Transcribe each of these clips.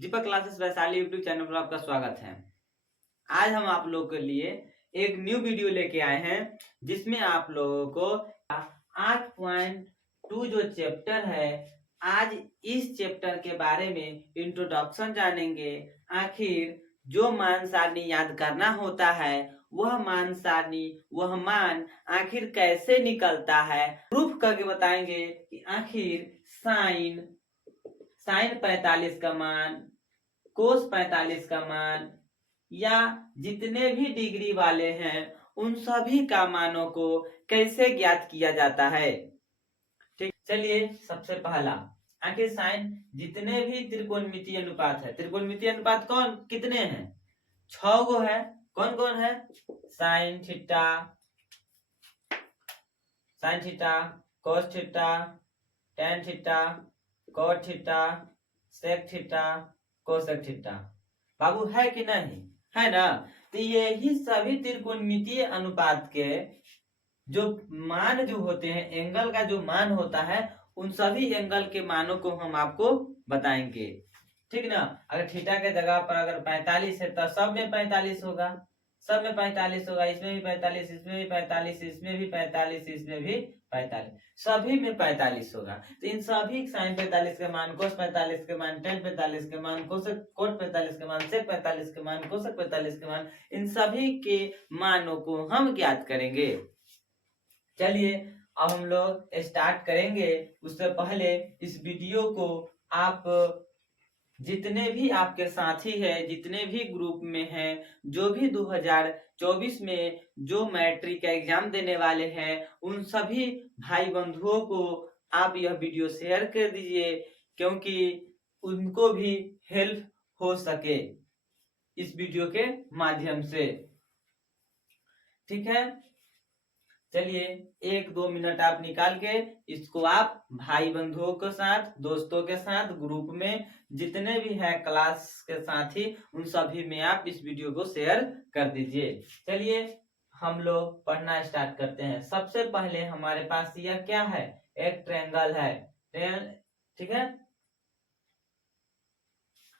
दीपक classes Vaishali YouTube channel पर आपका स्वागत है। आज हम आप लोगों के लिए एक न्यू वीडियो लेके आए हैं जिसमें आप लोगों को 8.2 जो चैप्टर है, आज इस चैप्टर के बारे में इंट्रोडक्शन जानेंगे। आखिर जो मान सारणी याद करना होता है, वह मान सारणी, वह मान आखिर कैसे निकलता है, प्रूफ करके बताएंगे कि आखिर साइन 45 का मान, कोस 45 का मान या जितने भी डिग्री वाले हैं उन सभी का मानों को कैसे ज्ञात किया जाता है। ठीक, चलिए सबसे पहला, आखिर साइन जितने भी त्रिकोणमितीय अनुपात है, त्रिकोणमितीय अनुपात कौन कितने हैं? 6 गो है। कौन कौन है? Sine theta, cos theta, tan theta, cot theta, sec theta, cosec theta. बाबू है कि नहीं? है ना? तो यही सभी त्रिकोणमितीय अनुपात के जो मान जो होते हैं, एंगल का जो मान होता है, उन सभी एंगल के मानों को हम आपको बताएंगे। ठीक ना? अगर थीटा के जगह पर अगर 45 है तो सब में 45 होगा, सब में 45 होगा, इसमें भी 45, इसमें भी 45, इसमें भी 45, इसमें भी 45, सभी में 45 होगा। तो इन सभी साइन 45 के मान, कोस 45 के मान, टेन 45 के मान, कोट 45 के मान, सेक 45 के मान, कोसेक 45 के मान, इन सभी के मानों को हम ज्ञात करेंगे। चलिए अब हम लोग स्टार्ट करेंगे। उससे पहले इस वीडियो को आप जितने भी आपके साथी है, जितने भी ग्रुप में हैं, जो भी 2024 में जो मैट्रिक का एग्जाम देने वाले हैं, उन सभी भाई बंधुओं को आप यह वीडियो शेयर कर दीजिए, क्योंकि उनको भी हेल्प हो सके इस वीडियो के माध्यम से। ठीक है, चलिए 1-2 मिनट आप निकाल के इसको आप भाई बंधुओं के साथ, दोस्तों के साथ, ग्रुप में जितने भी है क्लास के साथी, उन सभी में आप इस वीडियो को शेयर कर दीजिए। चलिए हम लोग पढ़ना स्टार्ट करते हैं। सबसे पहले हमारे पास यह क्या है? एक ट्रायंगल है। ठीक है,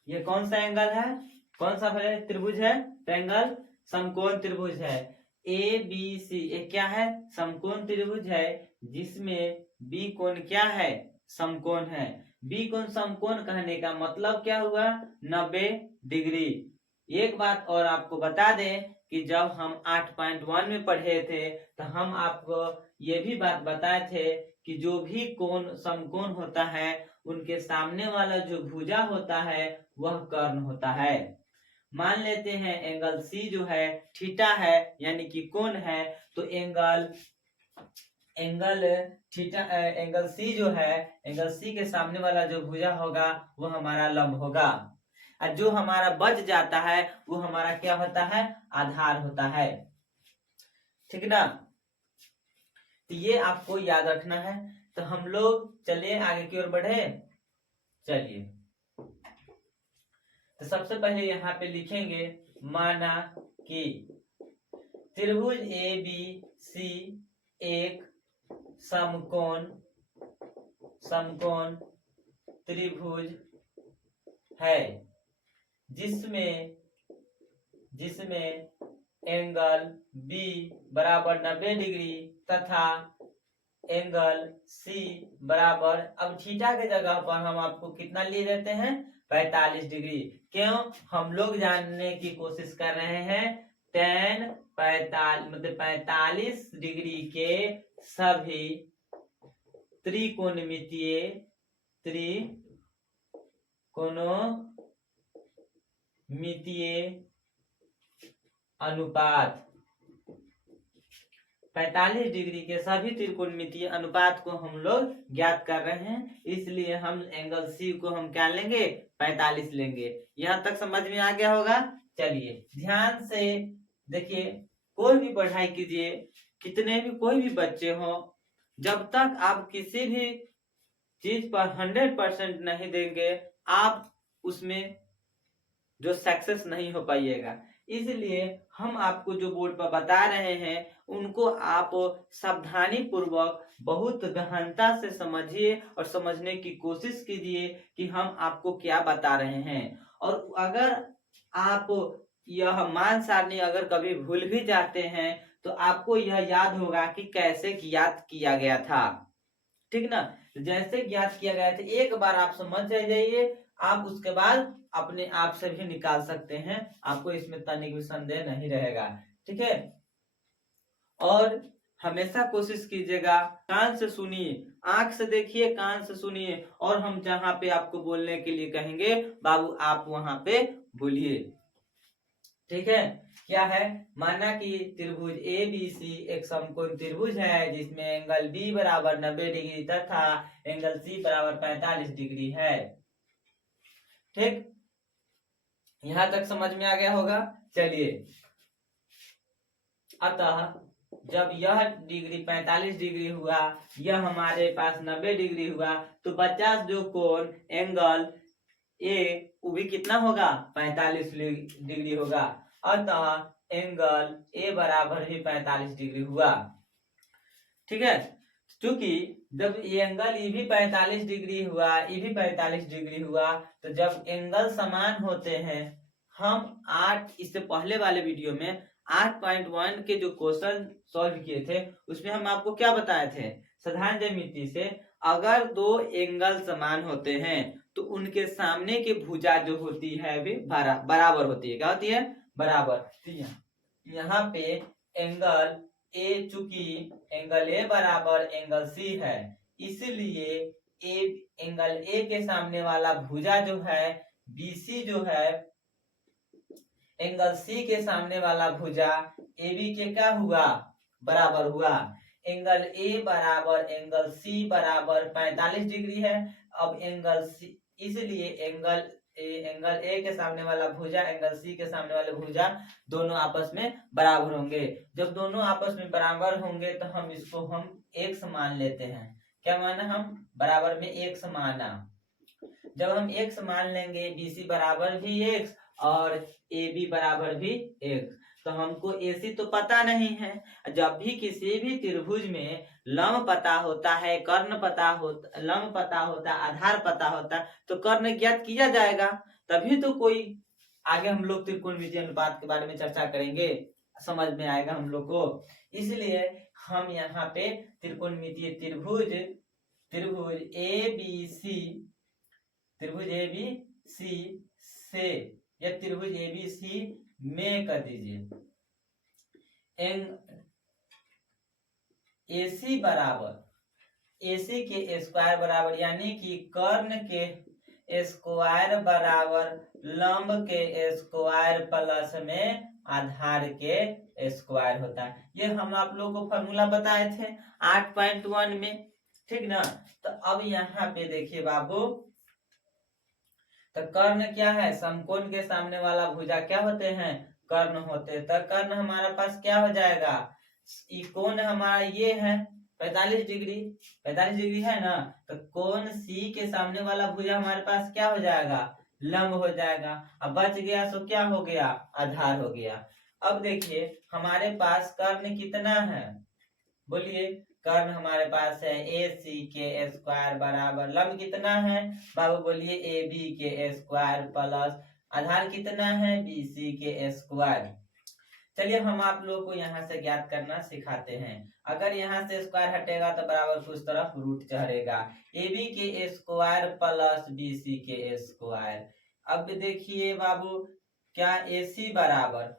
ये कौन सा एंगल है? कौन सा त्रिभुज है? ट्रायंगल, समकोण त्रिभुज है। ए बी सी, एक क्या है? समकोण त्रिभुज है, जिसमें बी कोण क्या है? समकोण है। बी कोण समकोण कहने का मतलब क्या हुआ? 90 डिग्री। एक बात और आपको बता दें कि जब हम 8.1 में पढ़े थे तो हम आपको ये भी बात बताए थे कि जो भी कोण समकोण होता है, उनके सामने वाला जो भुजा होता है वह कर्ण होता है। मान लेते हैं एंगल सी जो है थीटा है, यानी कि कोण है, तो एंगल थीटा, एंगल सी जो है, एंगल सी के सामने वाला जो भुजा होगा वो हमारा लंब होगा, और जो हमारा बच जाता है वो हमारा क्या होता है? आधार होता है। ठीक ना? तो ये आपको याद रखना है। तो हम लोग चलिए आगे की ओर बढ़े। चलिए, तो सबसे पहले यहाँ पे लिखेंगे, माना कि त्रिभुज ए बी सी एक समकोण त्रिभुज है, जिसमें एंगल बी बराबर 90 डिग्री तथा एंगल सी बराबर, अब थीटा के जगह पर हम आपको कितना ले लेते हैं? 45 डिग्री। क्यों? हम लोग जानने की कोशिश कर रहे हैं tan 45 डिग्री के सभी त्रिकोणमितीय अनुपात, 45 डिग्री के सभी त्रिकोणमितीय अनुपात को हम लोग ज्ञात कर रहे हैं। इसलिए हम एंगल सी को हम क्या लेंगे? 45 लेंगे। यहाँ तक समझ में आ गया होगा? चलिए ध्यान से देखिए, कोई भी पढ़ाई कीजिए, कितने भी कोई भी बच्चे हो, जब तक आप किसी भी चीज पर 100% नहीं देंगे, आप उसमें जो सक्सेस नहीं हो पाइएगा। इसलिए हम आपको जो बोर्ड पर बता रहे हैं उनको आप सावधानी पूर्वक, बहुत गहनता से समझिए और समझने की कोशिश कीजिए कि हम आपको क्या बता रहे हैं। और अगर आप यह मान सारणी अगर कभी भूल भी जाते हैं तो आपको यह याद होगा कि कैसे ज्ञात किया गया था, ठीक ना। जैसे ज्ञात किया गया था एक बार आप समझ जाइए, आप उसके बाद अपने आप से भी निकाल सकते हैं, आपको इसमें तनिक भी संदेह नहीं रहेगा, ठीक है। और हमेशा कोशिश कीजिएगा, कान से सुनिए, आंख से देखिए, कान से सुनिए, और हम जहां पे आपको बोलने के लिए कहेंगे बाबू आप वहां पे बोलिए, ठीक है। क्या है, माना कि त्रिभुज ए बी सी एक समकोण त्रिभुज है जिसमें एंगल बी बराबर 90 डिग्री तथा एंगल सी बराबर 45 डिग्री है, ठीक। यहां तक समझ में आ गया होगा। चलिए, अतः जब यह डिग्री 45 डिग्री हुआ, यह हमारे पास 90 डिग्री हुआ, तो 50 जो कोण एंगल ए वो भी कितना होगा, 45 डिग्री होगा। अतः एंगल ए बराबर भी 45 डिग्री हुआ, ठीक है। क्योंकि जब ये एंगल ये भी 45 डिग्री हुआ, ये भी 45 डिग्री हुआ, तो जब एंगल समान होते हैं, हम 8 इससे पहले वाले वीडियो में 8.1 के जो क्वेश्चन सॉल्व किए थे उसमें हम आपको क्या बताए थे, साधारण ज्यामिति से अगर दो एंगल समान होते हैं तो उनके सामने की भुजा जो होती है भी बराबर होती है। क्या होती है, बराबर। यहाँ पे एंगल ए, चूंकि एंगल ए बराबर एंगल सी है, इसलिए ए एंगल ए के सामने वाला भुजा जो है बीसी जो है एंगल सी के सामने वाला भुजा ए बी के क्या हुआ, बराबर हुआ। एंगल ए बराबर एंगल सी बराबर 45 डिग्री है। अब एंगल सी, इसलिए एंगल ए के सामने वाला भुजा एंगल सी के सामने वाले भुजा दोनों आपस में बराबर होंगे। जब दोनों आपस में बराबर होंगे तो हम इसको हम एक मान लेते हैं। क्या माना, हम बराबर में एक माना। जब हम एक मान लेंगे, बीसी बराबर भी एक्स और ए बी बराबर भी एक्स, तो हमको एसी तो पता नहीं है। जब भी किसी भी त्रिभुज में लंब पता होता है, कर्ण पता होता, लंब पता होता, आधार पता होता, तो कर्ण ज्ञात किया जाएगा, तभी तो कोई आगे हम लोग त्रिकोणमितीय अनुपात के बारे में चर्चा करेंगे, समझ में आएगा हम लोग को। इसलिए हम यहाँ पे त्रिकोणमितीय त्रिभुज ए बी सी से या त्रिभुज ए बी सी में कर दीजिए एसी बराबर एसी के स्क्वायर बराबर, यानी कि कर्ण के स्क्वायर बराबर लंब के स्क्वायर प्लस में आधार के स्क्वायर होता है। ये हम आप लोगों को फॉर्मूला बताए थे 8.1 में, ठीक ना। तो अब यहाँ पे देखिए बाबू, तो कर्ण क्या है, समकोण के सामने वाला भुजा क्या होते हैं, कर्ण होते हैं। तो कर्ण हमारा पास क्या हो जाएगा, कोण हमारा ये है 45 डिग्री, 45 डिग्री है ना, तो कोण सी के सामने वाला भुजा हमारे पास क्या हो जाएगा, लंब हो जाएगा। अब बच गया सो क्या हो गया, आधार हो गया। अब देखिए हमारे पास कर्ण कितना है, बोलिए। कर्ण हमारे पास है ए सी के स्क्वायर बराबर लंब कितना है बाबू, बोलिए ए बी के स्क्वायर प्लस आधार कितना है बी सी के स्क्वायर। चलिए हम आप लोगों को यहाँ से ज्ञात करना सिखाते हैं। अगर यहाँ से स्क्वायर हटेगा तो बराबर कुछ तरफ रूट चढ़ेगा, ए बी के स्क्वायर प्लस बी सी के स्क्वायर। अब देखिए बाबू, क्या ए सी बराबर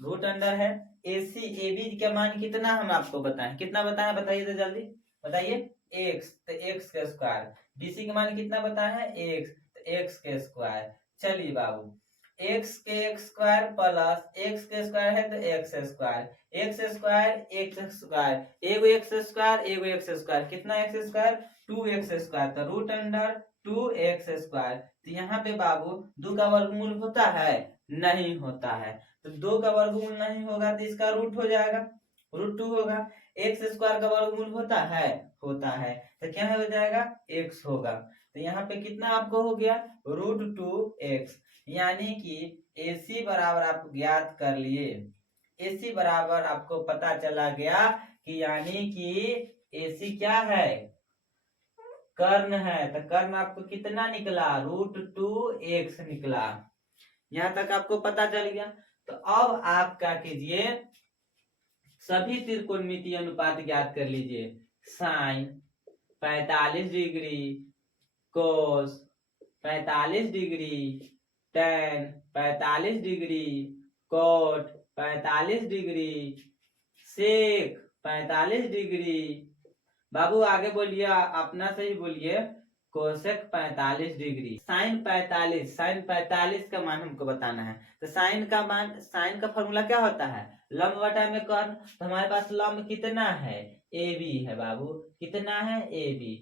रूट अंडर है एसी, ए बी का मान कितना हम आपको बताएं, कितना बताएं बताइए तो जल्दी बताइए, एक्स, तो एक्स के स्क्वायर। बीसी का मान कितना बताया है, एक्स, तो एक्स के स्क्वायर। चलिए बाबू, एक्स के स्क्वायर प्लस एक्स के स्क्वायर है तो x square, x square x square, एगो एक्स स्क्वायर एगो एक्स स्क्वायर, कितना एक्स स्क्वायर, 2x स्क्वायर, तो रूट अंडर 2x स्क्वायर। तो यहाँ पे बाबू 2 का वर्गमूल होता है, नहीं होता है, तो 2 का वर्गमूल नहीं होगा तो इसका रूट हो जाएगा, रूट 2 होगा। एक्स स्क्वायर का वर्गमूल होता है, होता है, तो क्या हो जाएगा, x होगा। तो यहाँ पे कितना आपको हो गया, रूट 2x, यानी कि AC बराबर आप ज्ञात कर लिए। AC बराबर आपको पता चला गया कि यानी कि AC क्या है, कर्ण है, तो कर्ण आपको कितना निकला, √2x निकला। यहां तक आपको पता चल गया। तो अब आप क्या कीजिए, सभी त्रिकोणमितीय अनुपात ज्ञात कर लीजिए। Sine 45 degree, cos 45 degree, tan 45 degree, cot 45 degree, sec 45 degree. बाबू आगे बोलिए, अपना से ही बोलिए। कोसेक 45 डिग्री, साइन 45 का मान हमको बताना है। तो साइन का मान, साइन का फॉर्मूला क्या होता है, लंब बटा में कर्ण। तो हमारे पास लंब कितना है, AB है बाबू, कितना है AB।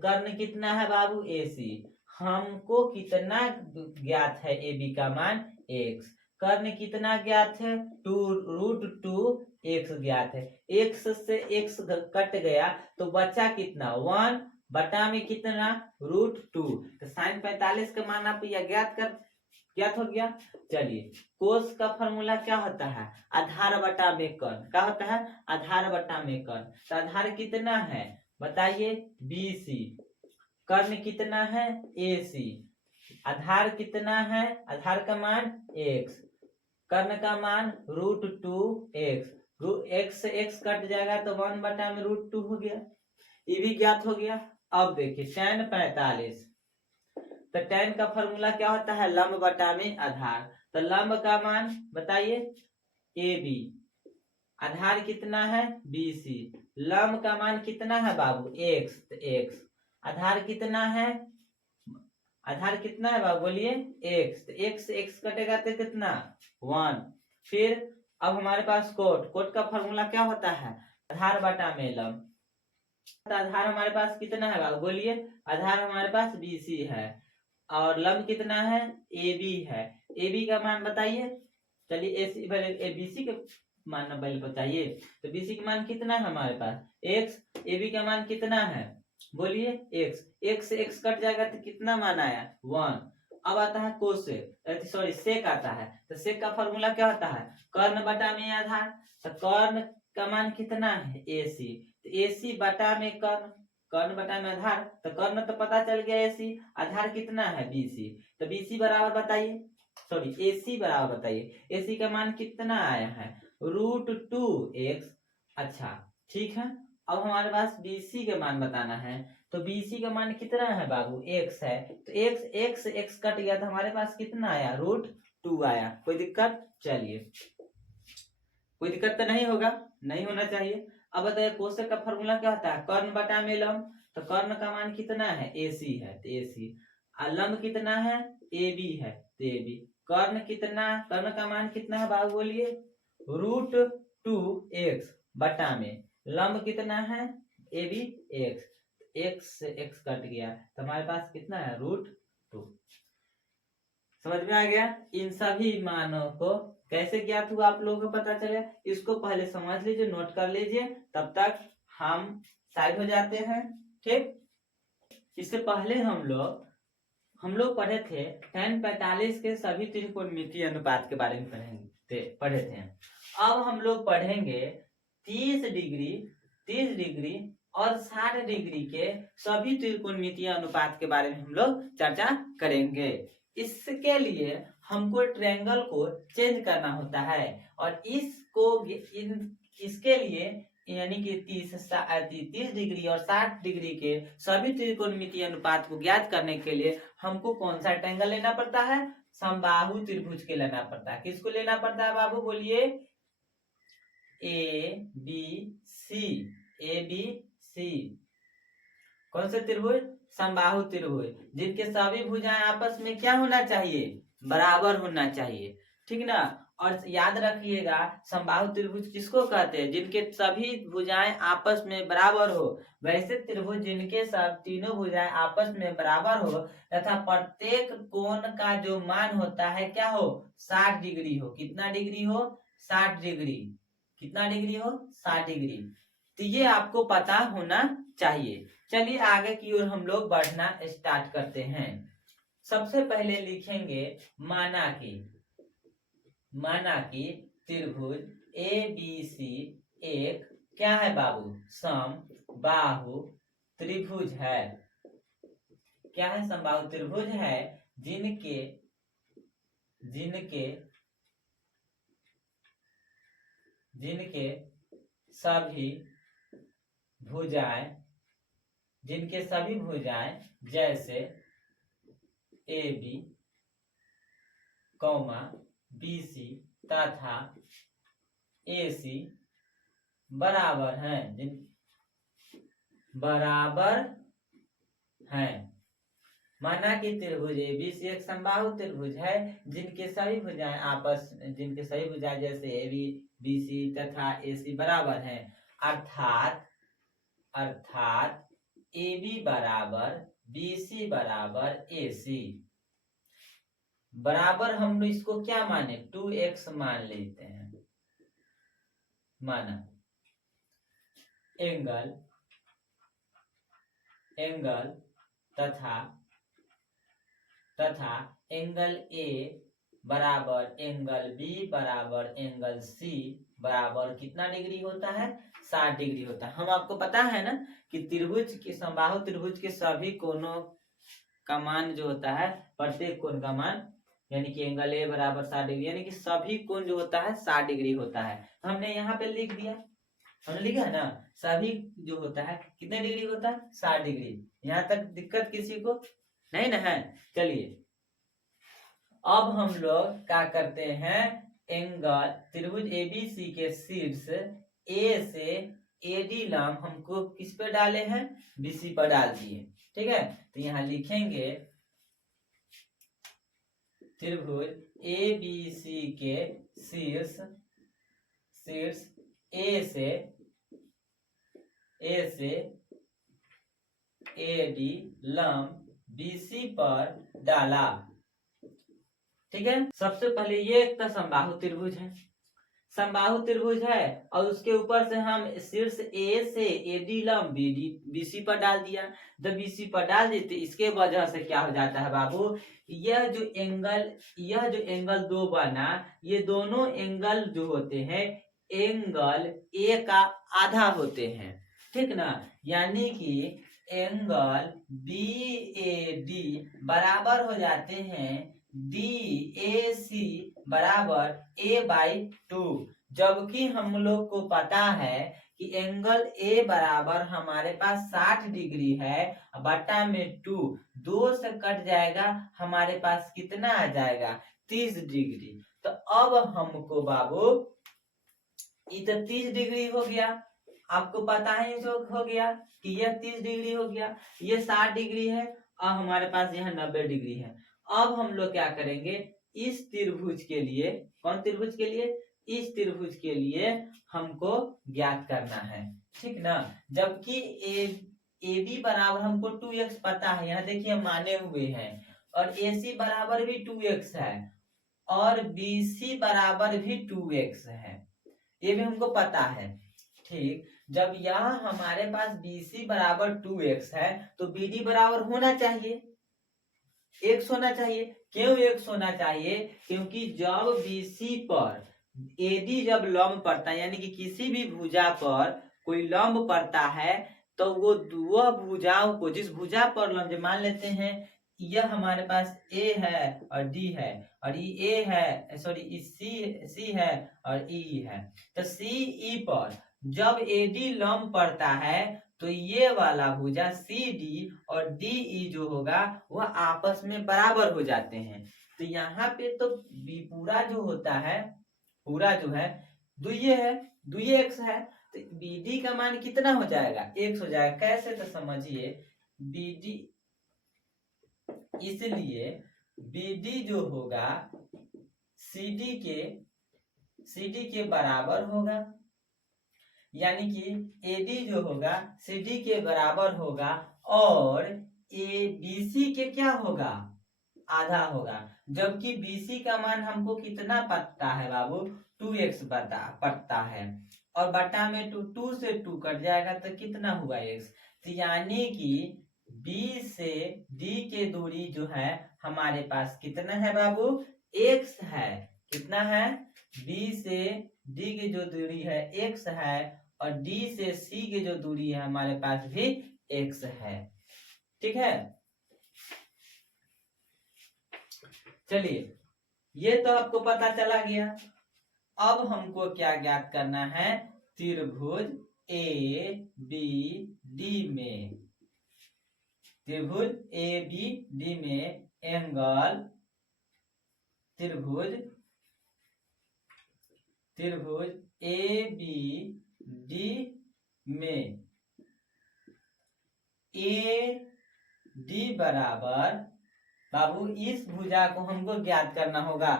कर्ण कितना है बाबू, AC। हमको कितना ज्ञात है, AB का मान x। कर्ण कितना ज्ञात है, √2x ज्ञात है। x से x कट गया तो बचा कितना, 1 बटा में कितना, √2। तो साइन 45 का मान आप यह ज्ञात हो गया। चलिए, कोस का फॉर्मूला क्या होता है, आधार बटा में कर्ण। क्या होता है, आधार बटा में कर्ण। तो आधार कितना है बताइए, BC। कर्ण कितना है, AC। आधार कितना है, आधार का मान x, कर्ण का मान √2x। x से x कट जाएगा तो 1 बटा में √2 हो गया, ये भी ज्ञात हो गया। अब देखिए tan 45, तो tan का फॉर्मूला क्या होता है, लंब बटा में आधार। तो लंब का मान बताइए, AB। आधार कितना है, BC। लंब का मान कितना है बाबू, x। तो x आधार कितना है, आधार कितना है बाबू बोलिए, x। तो x से x कटेगा तो कितना, 1। फिर अब हमारे पास कोट का फॉर्मूला क्या होता है, आधार बटा में लंब। आधार हमारे पास कितना है बाबू बोलिए, आधार हमारे पास BC है और लंब कितना है, AB है। AB का मान बताइए। चलिए BC के मान पहले बताइए। तो BC का मान कितना है हमारे पास, x। AB का मान कितना है बोलिए, x से x कट जाएगा तो कितना मान आया, 1। अब आता है कोसेक, सॉरी सेक आता है। तो सेक का फॉर्मूला क्या होता है, कर्ण बटा में आधार। तो कर्ण का मान कितना है, AC। तो AC बटा में कर्ण, कर्ण बटा में आधार। तो कर्ण तो पता चल गया AC, आधार कितना है BC। तो BC बराबर बताइए, सॉरी AC बराबर बताइए, AC का मान कितना आया है, √2x। अच्छा ठीक है, अब हमारे पास BC का मान बताना है। तो BC का मान कितना है बाबू, x है। तो x कट गया तो हमारे पास कितना आया, √2 आया। कोई दिक्कत, चलिए कोई दिक्कत तो नहीं होगा, नहीं होना चाहिए। अब बताइए कोसेक का फॉर्मूला क्या होता है, कर्ण बटा में लंब। तो कर्ण का मान कितना है, AC है, तो AC। लंब कितना है, AB है, तो AB। कर्ण का मान कितना है बाबू बोलिए, √2x बटा में लंब कितना है, AB x। x से x कट गया तो हमारे पास कितना है, √2। समझ में आ गया। इन सभी मानों को कैसे ज्ञात हुआ आप लोगों को पता चले, इसको पहले समझ लीजिए, नोट कर लीजिए, तब तक हम साइड हो जाते हैं। ठीक, इससे पहले हम लोग पढ़े थे tan 45 के सभी त्रिकोणमितीय अनुपात के बारे में पढ़े थे। अब हम लोग पढ़ेंगे 30 डिग्री और 60 डिग्री के सभी त्रिकोणमितीय अनुपात के बारे में हम लोग चर्चा करेंगे। इसके लिए हमको ट्रायंगल को चेंज करना होता है और इसके लिए यानी कि 30 डिग्री और 60 डिग्री के सभी त्रिकोणमितीय अनुपात को ज्ञात करने के लिए हमको कौन सा ट्रायंगल लेना पड़ता है, समबाहु त्रिभुज के लेना पड़ता है। किसको लेना पड़ता है बाबू बोलिए, ABC। कौन से त्रिभुज, समबाहु त्रिभुज, जिनके सभी भुजाएं आपस में क्या होना चाहिए, बराबर होना चाहिए। ठीक ना, और याद रखिएगा समबाहु त्रिभुज किसको कहते हैं, जिनके सभी भुजाएं आपस में बराबर हो। वैसे त्रिभुज जिनके सब तीनों भुजाएं आपस में बराबर हो तथा प्रत्येक कोण का जो मान होता है क्या हो, 60 डिग्री हो। कितना डिग्री हो, 60 डिग्री। कितना डिग्री हो, 60 डिग्री। तो ये आपको पता होना चाहिए। चलिए आगे की ओर हम लोग बढ़ना स्टार्ट करते हैं। सबसे पहले लिखेंगे माना कि त्रिभुज ABC एक क्या है बाबू, समबाहु त्रिभुज है। क्या है, समबाहु त्रिभुज है जिनके जिनके जिनके सभी भुजाएं जैसे A B comma B C तथा ए सी बराबर हैं। माना कि त्रिभुज एबीसी एक समबाहु त्रिभुज है जिनके सभी भुजाएं जैसे ए बी बी सी तथा ए सी बराबर हैं। अर्थात ए बी बराबर बी सी बराबर ए सी बराबर, हम लोग इसको क्या माने, 2x मान लेते हैं। माना एंगल तथा एंगल ए बराबर एंगल बी बराबर एंगल सी बराबर कितना डिग्री होता है, 60 डिग्री होता है। हम आपको पता है ना कि त्रिभुज के समबाहु त्रिभुज के सभी कोणों का मान जो होता है, प्रत्येक कोण का मान यानी कि एंगल ए बराबर 60 डिग्री, यानी कि सभी कोण जो होता है 60 डिग्री होता है। हमने यहाँ पे लिख दिया, हमने लिखा है ना, सभी जो होता है कितने डिग्री होता है, 60 डिग्री। यहाँ तक दिक्कत किसी को नहीं ना है। चलिए अब हम लोग क्या करते हैं, एंगल त्रिभुज एबीसी के शीर्ष ए से एडी लंब हमको किस पे डाले हैं, बीसी पर डाल दिए। ठीक है, तो यहाँ लिखेंगे त्रिभुज एबीसी के शीर्ष ए से एडी लंब बीसी पर डाला। ठीक है, सबसे पहले ये एक तो समबाहु त्रिभुज है और उसके ऊपर से हम शीर्ष ए से एडी लंब बीसी पर डाल दिया। जब बीसी पर डाल देते इसके वजह से क्या हो जाता है बाबू, यह जो एंगल दो बना, ये दोनों एंगल जो होते हैं एंगल ए का आधा होते हैं। ठीक ना, यानी कि एंगल बी ए डी बराबर हो जाते हैं डी ए सी बराबर a/2। जबकि हम लोग को पता है कि एंगल ए बराबर हमारे पास 60 डिग्री है, बटा में 2 से कट जाएगा, हमारे पास कितना आ जाएगा, 30 डिग्री। तो अब हमको बाबू इधर 30 डिग्री हो गया, आपको पता है जो हो गया कि यह 30 डिग्री हो गया, ये 60 डिग्री है और हमारे पास यह 90 डिग्री है। अब हम लोग क्या करेंगे, इस त्रिभुज के लिए, कौन त्रिभुज के लिए, इस त्रिभुज के लिए हमको ज्ञात करना है। ठीक ना, जबकि ए बी बराबर हमको 2x पता है, यहाँ देखिए माने हुए हैं, और ए सी बराबर भी 2x है और बी सी बराबर भी 2x है, ये भी हमको पता है। ठीक, जब यहाँ हमारे पास BC बराबर 2x है तो BD बराबर होना चाहिए x होना चाहिए। क्यों x होना चाहिए, क्योंकि जब BC पर AD जब लंब पड़ता है, यानी कि किसी भी भुजा पर कोई लंब पड़ता है, तो वो वह भुजाओं को, जिस भुजा पर लंब, मान लेते हैं यह हमारे पास A है और D है और ये A है, सॉरी C है और E है, तो CE पर जब AD लंब पड़ता है तो ये वाला भुजा CD और DE जो होगा वह आपस में बराबर हो जाते हैं। तो यहाँ पे तो पूरा जो होता है, पूरा जो है दुइये x है, तो BD का मान कितना हो जाएगा, x हो जाएगा। कैसे, तो समझिए BD, इसलिए BD जो होगा CD के बराबर होगा, यानी कि AD जो होगा CD के बराबर होगा और BC के क्या होगा, आधा होगा। जबकि BC का मान हमको कितना पता है बाबू, 2x पता है और बटा में 2 से 2 कट जाएगा तो कितना हुआ x। तो यानी कि B से D के दूरी जो है हमारे पास कितना है बाबू, x है। कितना है, B से D की जो दूरी है x है और D से C की जो दूरी है हमारे पास भी x है। ठीक है, चलिए ये तो आपको पता चला गया। अब हमको क्या ज्ञात करना है, त्रिभुज ए बी डी में, त्रिभुज ए बी डी में एंगल, त्रिभुज ए बी डी में ए डी बराबर, बाबू इस भुजा को हमको ज्ञात करना होगा।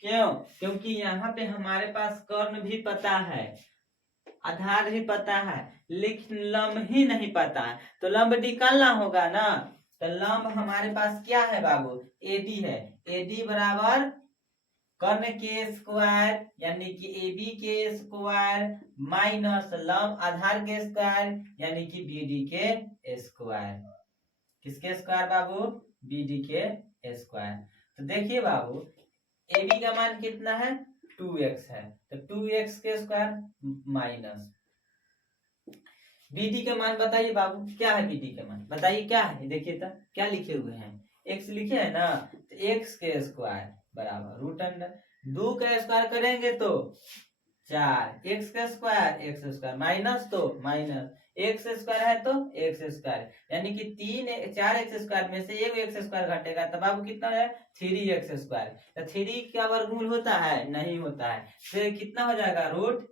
क्यों? क्योंकि यहाँ पे हमारे पास कर्ण भी पता है, आधार भी पता है, लेकिन लंब ही नहीं पता है, तो लंब निकालना होगा ना। तो लंब हमारे पास क्या है बाबू, एडी है। एडी बराबर कर्ण के स्क्वायर यानी कि एबी के स्क्वायर माइनस लंब आधार के स्क्वायर यानी कि बीडी के स्क्वायर। किसके स्क्वायर बाबू, बीडी के स्क्वायर। तो देखिए बाबू एबी का मान कितना है, 2x है, तो 2x के स्क्वायर माइनस बीडी का मान बताइए बाबू, क्या है बीडी का मान बताइए क्या है। देखिए तो क्या लिखे हुए हैं, x लिखे है ना, तो x के स्क्वायर बराबर रूट अंडर 2 का स्क्वायर करेंगे तो 4, x का स्क्वायर x स्क्वायर माइनस तो माइनस x स्क्वायर है तो x स्क्वायर, यानी कि 4x स्क्वायर में से एक x स्क्वायर घटेगा, तब बाबू कितना है 3x स्क्वायर। तो 3 का वर्गमूल होता है, नहीं होता है, तो कितना हो जाएगा रूट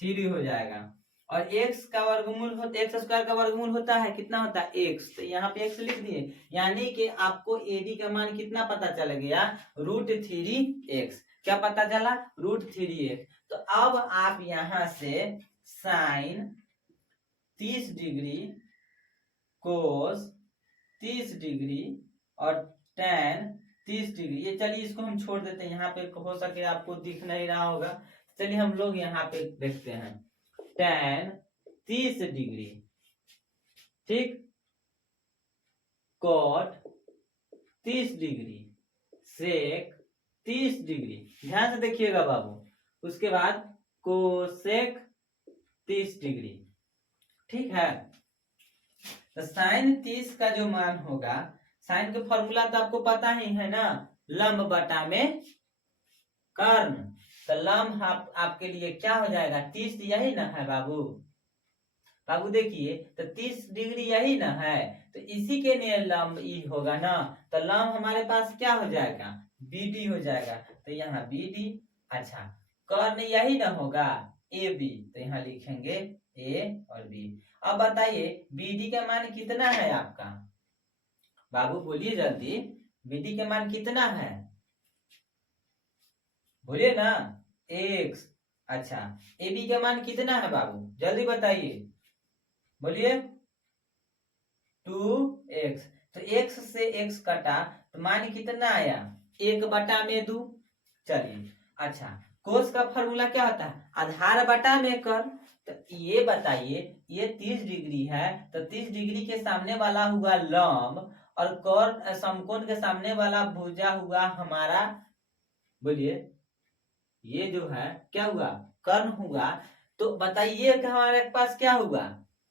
3 हो जाएगा। और x का वर्गमूल x स्क्वायर का वर्गमूल होता है, कितना होता है x, तो यहाँ पे x लिख दिए, यानी कि आपको एडी का मान कितना पता चल गया, रूट 3x। क्या पता चला, रूट 3x। तो अब आप यहां से साइन 30 डिग्री, कोस 30 डिग्री और टैन 30 डिग्री, ये चलिए इसको हम छोड़ देते हैं, यहाँ पे हो सके आपको दिख नहीं रहा होगा, चलिए हम लोग यहाँ पे देखते हैं टैन 30 डिग्री, ठीक, कॉट 30 डिग्री, सेक 30 डिग्री, ध्यान से देखिएगा बाबू। उसके बाद कोसेक 30 डिग्री, ठीक है। तो साइन 30 का जो मान होगा, साइन का फॉर्मूला तो आपको पता ही है ना, लंब बटा में कर्ण। तो लंब आपके लिए क्या हो जाएगा, 30 यही ना है बाबू। बाबू देखिए तो 30 डिग्री यही ना है, तो इसी के लिए लंब ई होगा ना, तो लंब हमारे पास क्या हो जाएगा, बीडी हो जाएगा। तो यहाँ बीडी, अच्छा कर्ण यही ना होगा ए बी, तो यहाँ लिखेंगे ए और बी। अब बताइए बीडी का मान कितना है आपका, बाबू बोलिए जल्दी, बीडी का मान कितना है, बोलिए ना, x। अच्छा AB का मान कितना है बाबू, जल्दी बताइए, बोलिए 2x। तो x से x कटा तो मान कितना आया, 1/2। चलिए अच्छा कोस का फॉर्मूला क्या होता है, आधार बटा में कर। तो ये बताइए ये 30 डिग्री है, तो 30 डिग्री के सामने वाला हुआ लंब और कर्ण समकोण के सामने वाला भुजा हुआ हमारा, बोलिए ये जो है क्या हुआ, कर्ण हुआ। तो बताइए कि हमारे पास क्या हुआ,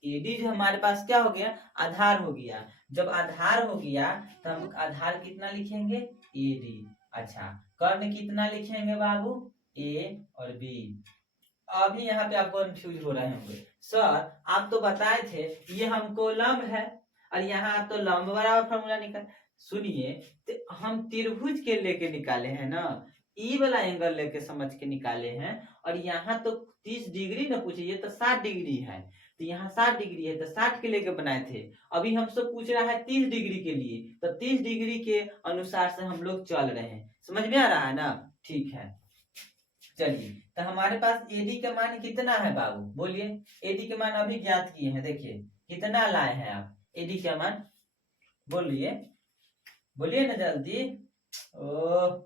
एडी जो हमारे पास क्या हो गया, आधार हो गया। जब आधार हो गया तो हम आधार कितना लिखेंगे, एडी। अच्छा कर्ण कितना लिखेंगे बाबू, ए और बी। अभी यहाँ पे आप कंफ्यूज हो रहे होंगे, सर आप तो बताए थे ये हमको लंब है और यहाँ आप तो लंब बराबर फॉर्मूला निकाल। सुनिए तो हम त्रिभुज के लेके निकाले हैं ना, ई वाला एंगल लेके समझ के निकाले हैं, और यहाँ तो 30 डिग्री ना पूछे, ये तो 60 डिग्री है, तो यहाँ 60 डिग्री है तो 60 के लेके बनाए थे। अभी हमसे पूछ रहा है 30 डिग्री के लिए, तो 30 डिग्री के अनुसार से हम लोग चल रहे हैं, समझ में आ रहा है ना, ठीक है। चलिए तो हमारे पास एडी का मान कितना है बाबू, बोलिए एडी के मान अभी ज्ञात किए हैं, देखिए कितना लाए हैं आप एडी का मान, बोलिए बोलिए ना जल्दी, ओ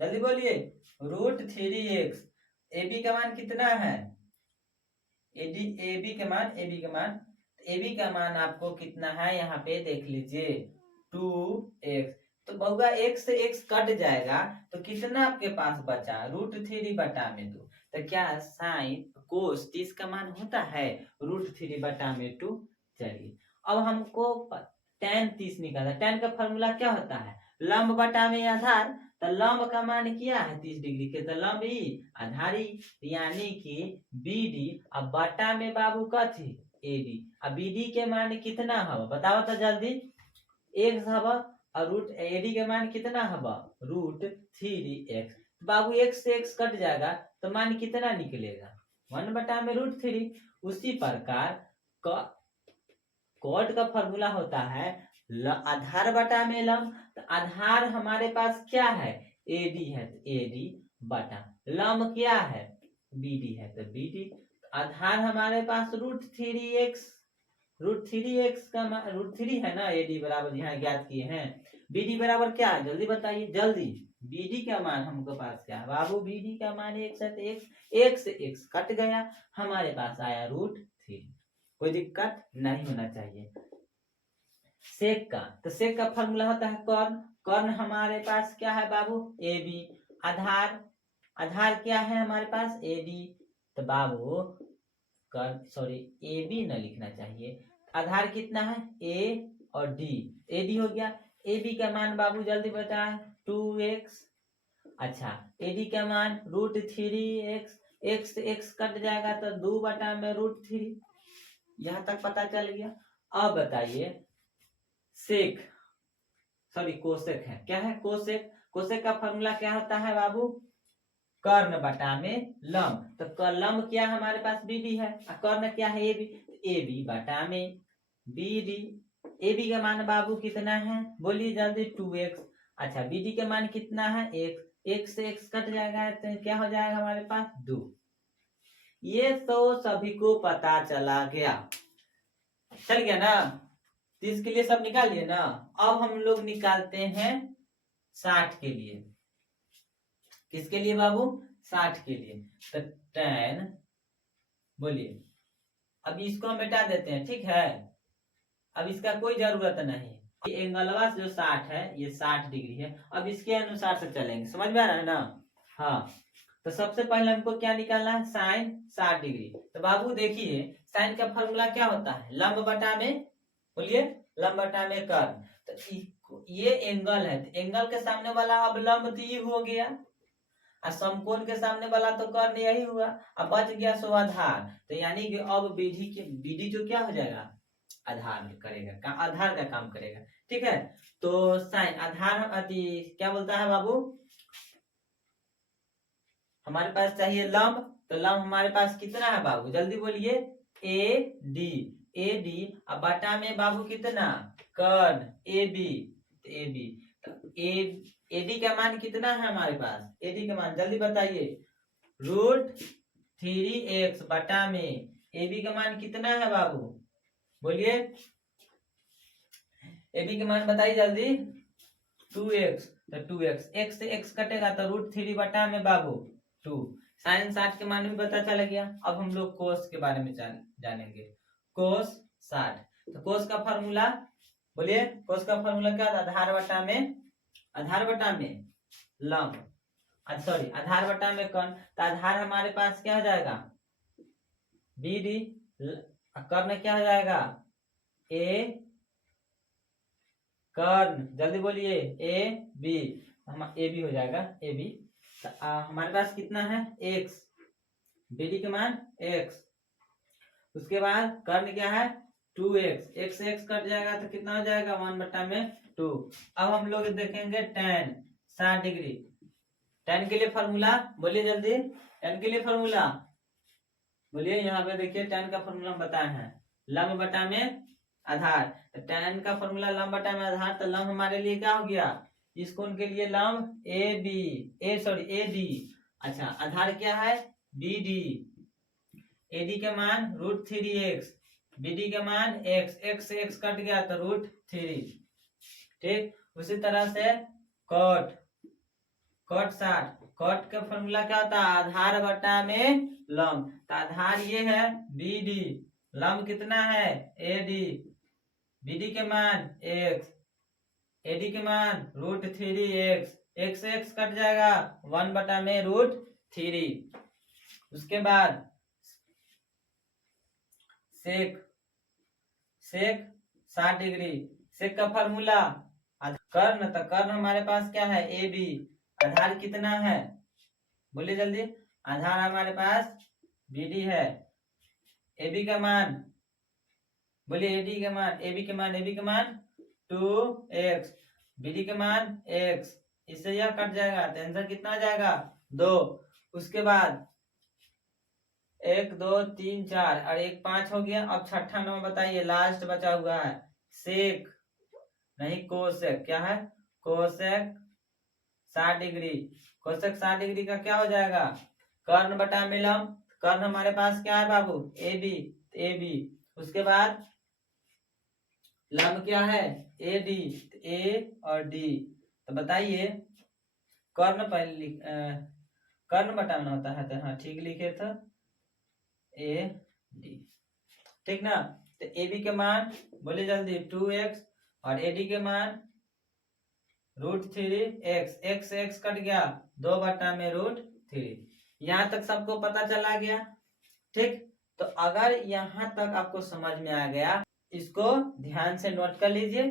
जल्दी बोलिए, रूट 3x। AB का मान कितना है, AB का मान आपको कितना है, यहाँ पे देख लीजिए 2x। तो बहुआ x से x कट जाएगा तो कितना आपके पास बचा, रूट 3/2। तो क्या साइन कोस 30 का मान होता है रूट 3/2। चलिए अब हमको tan 30 निकालना, tan का फॉर्मूला क्या होता है, लंब बटा में आधार, तो लंब का मान क्या है 30 डिग्री के, तो लंब ई आधार ई, यानी कि बी डी अब बटा में बाबू कथी ए डी। अब बी डी के मान कितना हवा बताओ तो जल्दी, एक्स हवा, और रूट ए डी के मान कितना हवा √3x। बाबू एक्स से एक्स कट जाएगा तो मान कितना निकलेगा 1 बटा में √3। उसी प्रकार कॉट का फॉर्मूला होता है आधार बटा में लंब, तो आधार हमारे पास क्या है एडी है, तो एडी बटा लंब क्या है बीडी है, तो बीडी। आधार हमारे पास √3x, √3x का √3 है ना, एडी बराबर यहाँ ज्ञात किए हैं। बीडी बराबर क्या है जल्दी बताइए जल्दी, बीडी का मान हमको पास क्या है बाबू, बीडी का मान x है, तो x से x कट गया, हमारे पास आया √3। कोई दिक्कत नहीं होना चाहिए। सेक का, तो सेक का फॉर्मूला होता है कर्ण, कर्ण हमारे पास क्या है बाबू ए बी, आधार, आधार क्या है हमारे पास ए डी, तो बाबू कर्ण सॉरी ए बी न लिखना चाहिए, आधार कितना है ए और डी, ए डी हो गया। ए बी का मान बाबू जल्दी बता 2x, अच्छा ए डी का मान √3x, x से x कट जाएगा तो 2 बटा में √3, यहाँ तक पता चल गया। अब बताइए सेक सॉरी कोसेक है, क्या है कोसेक, कोसेक का फॉर्मूला क्या होता है बाबू कर्ण बटा में लंब, तो लंब क्या हमारे पास बीडी है, कर्ण क्या है ए बी, ए बी बटा में बीडी। ए बी का मान बाबू कितना है बोलिए जल्दी 2x, अच्छा बीडी का मान कितना है x से x कट जाएगा तो क्या हो जाएगा हमारे पास 2। ये तो सभी को पता चला गया, चल गया ना, तो इसके लिए सब निकाल लिए ना। अब हम लोग निकालते हैं 60 के लिए, किसके लिए बाबू 60 के लिए, तो tan बोलिए, अब इसको हम मिटा देते हैं ठीक है, अब इसका कोई जरूरत नहीं, ये एंगलवा जो 60 है ये 60 डिग्री है, अब इसके अनुसार से चलेंगे, समझ में आ रहा है ना। हाँ तो सबसे पहले हमको क्या निकालना है साइन 60 डिग्री, तो बाबू देखिए साइन का फॉर्मूला क्या होता है लंब बटा में, बोलिए लंब बटा में कर्ण, तो ये एंगल है, तो एंगल के सामने वाला अब लंब तो ये हो गया, और समकोण के सामने वाला तो कर्ण यही हुआ, अब बच गया सो आधार, तो यानी कि अब बीडी जो क्या हो जाएगा आधार करेगा, आधार का काम करेगा, ठीक है। तो साइन आधार क्या बोलता है बाबू, हमारे पास चाहिए लंब, तो लंब हमारे पास कितना है बाबू जल्दी बोलिए ए डी, ए डी अब बटा में बाबू कितना कर्ण A B, A B A D का मान कितना है हमारे पास, ए डी का मान जल्दी बताइए √3x बटा में ए बी का मान कितना है बाबू बोलिए, ए बी का मान बताइए जल्दी 2x, तो 2x x से x कटेगा तो √3 बटा में बाबू 2, साइन 60 के मान भी पता चल गया। अब हम लोग कोस के बारे में जानेंगे, कोस 60, तो कोस का फॉर्मूला बोलिए, कोस का फॉर्मूला क्या था आधार बटा में लंब, सॉरी आधार बटा में कर्ण, तो आधार हमारे पास क्या हो जाएगा बी डी, कर्ण क्या हो जाएगा ए कर्ण जल्दी बोलिए ए बी, हम ए बी हो जाएगा ए बी, हमारे पास कितना है x, बीडी के मान x, उसके बाद कर्ण क्या है 2x, x से x कट जाएगा तो कितना हो जाएगा 1 बटा में 2। अब हम लोग देखेंगे tan 60 डिग्री, tan के लिए फॉर्मूला बोलिए जल्दी, tan के लिए फॉर्मूला बोलिए, यहाँ पे देखिए tan का फॉर्मूला हम बताए हैं लंब बटा में आधार, तो tan का फॉर्मूला लंब बटा में आधार, तो लंब हमारे लिए क्या हो गया इस कोण के लिए लंब ए डी, अच्छा आधार क्या है बी डी, ए डी के मान √3x, बी डी के मान x से x कट गया तो √3, ठीक। उसी तरह से कॉट 60, कॉट का फॉर्मूला क्या होता है आधार बटा में लंब, तो आधार ये है बी डी, लंब कितना है ए डी, बी डी के मान x, ए डी के मान √3x, x से x कट जाएगा 1 बटा में √3। उसके बाद सेक 60 डिग्री, सेक का फॉर्मूला कर्ण, तो कर्ण हमारे पास क्या है ए बी। आधार कितना है बोलिए जल्दी। आधार हमारे पास बी डी है। ए बी का मान बोलिए, एडी के मान ए बी के मान, ए बी के मान 2x, बी डी के मान x। इससे यह कट जाएगा तो आंसर कितना आ जाएगा 2। उसके बाद 1 2 3 4 और 1 5 हो गया। अब छठा नंबर बताइए, लास्ट बचा हुआ है सेक नहीं कोसेक। क्या है कोसेक 60 डिग्री। कोसेक 60 डिग्री का क्या हो जाएगा कर्ण बटा मिलम। कर्ण हमारे पास क्या है बाबू ए बी, ए बी। उसके बाद लंब क्या है ए डी, ए और डी। तो बताइए कर्ण पहले कर्ण बटाना होता है तो हाँ ठीक लिखे थे ए डी, ठीक ना। तो ए बी के मान बोले जल्दी 2x और ए डी के मान √3x। x x कट गया 2/√3। यहाँ तक सबको पता चला गया, ठीक। तो अगर यहाँ तक आपको समझ में आ गया, इसको ध्यान से नोट कर लीजिए।